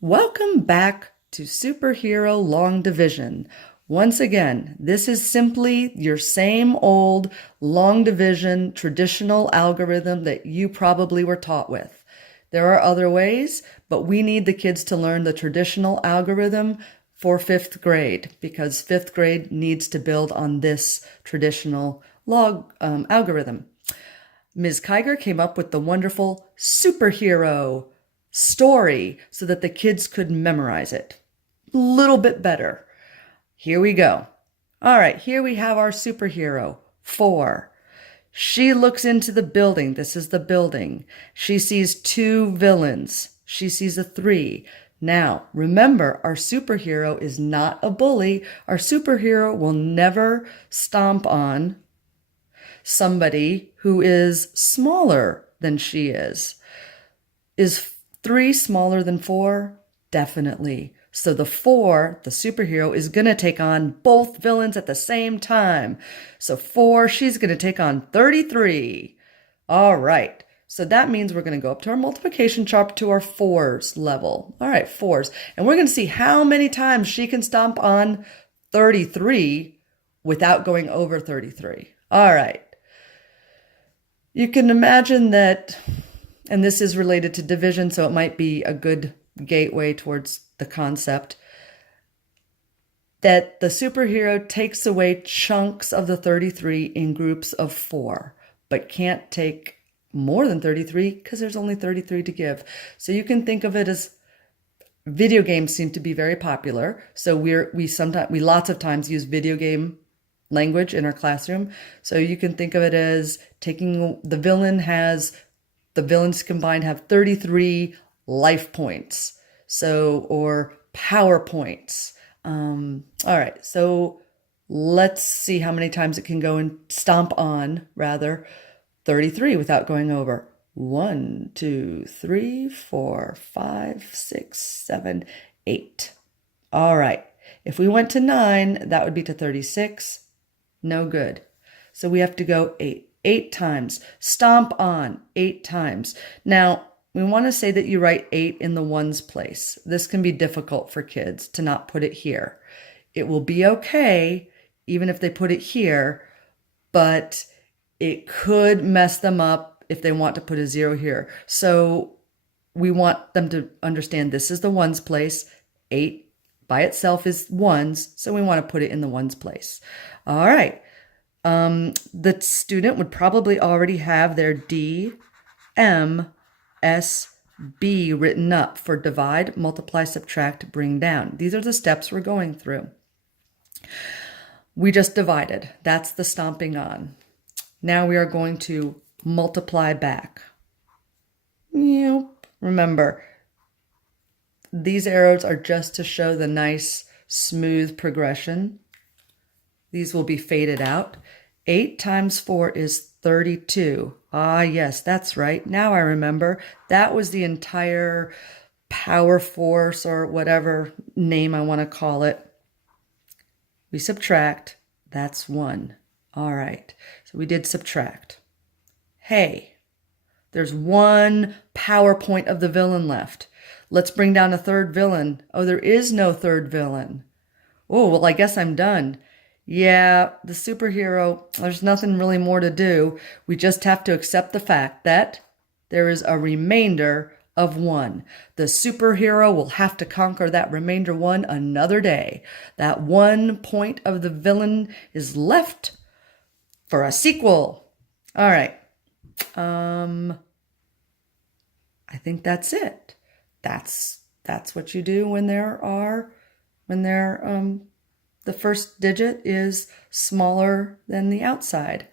Welcome back to Superhero Long Division. Once again, this is simply your same old long division traditional algorithm that you probably were taught with. There are other ways, but we need the kids to learn the traditional algorithm for fifth grade because fifth grade needs to build on this traditional log algorithm. Ms. Kiger came up with the wonderful superhero story so that the kids could memorize it a little bit better. Here we go. All right, here we have our superhero, 4. She looks into the building. This is the building. She sees 2 villains. She sees a 3. Now, remember, our superhero is not a bully. Our superhero will never stomp on somebody who is smaller than she is. Is 3 smaller than 4? Definitely. So the 4, the superhero, is going to take on both villains at the same time. So 4, she's going to take on 33. All right. So that means we're going to go up to our multiplication chart to our 4s level. All right, 4s. And we're going to see how many times she can stomp on 33 without going over 33. All right. You can imagine that, and this is related to division, so it might be a good gateway towards the concept, that the superhero takes away chunks of the 33 in groups of 4, but can't take more than 33 because there's only 33 to give. So you can think of it as video games seem to be very popular. So we lots of times use video game language in our classroom. So you can think of it as taking the villains combined have 33 life points. So, or power points. All right. So let's see how many times it can go and stomp on, rather, 33 without going over. 1, 2, 3, 4, 5, 6, 7, 8. All right. If we went to 9, that would be to 36. No good. So we have to go 8. 8 times. Stomp on 8 times. Now, we want to say that you write 8 in the ones place. This can be difficult for kids to not put it here. It will be okay even if they put it here, but it could mess them up if they want to put a 0 here. So we want them to understand this is the ones place. 8 by itself is ones, so we want to put it in the ones place. All right. The student would probably already have their D, M, S, B written up for divide, multiply, subtract, bring down. These are the steps we're going through. We just divided. That's the stomping on. Now we are going to multiply back. Yep. Remember, these arrows are just to show the nice, smooth progression. These will be faded out. 8 times 4 is 32. Ah, yes, that's right. Now I remember. That was the entire power force or whatever name I want to call it. We subtract. That's 1. All right. So we did subtract. Hey, there's 1 power point of the villain left. Let's bring down a third villain. Oh, there is no third villain. Oh, well, I guess I'm done. Yeah, the superhero, there's nothing really more to do. We just have to accept the fact that there is a remainder of 1. The superhero will have to conquer that remainder 1 another day. That 1 point of the villain is left for a sequel. All right. I think that's it. That's what you do when the first digit is smaller than the outside.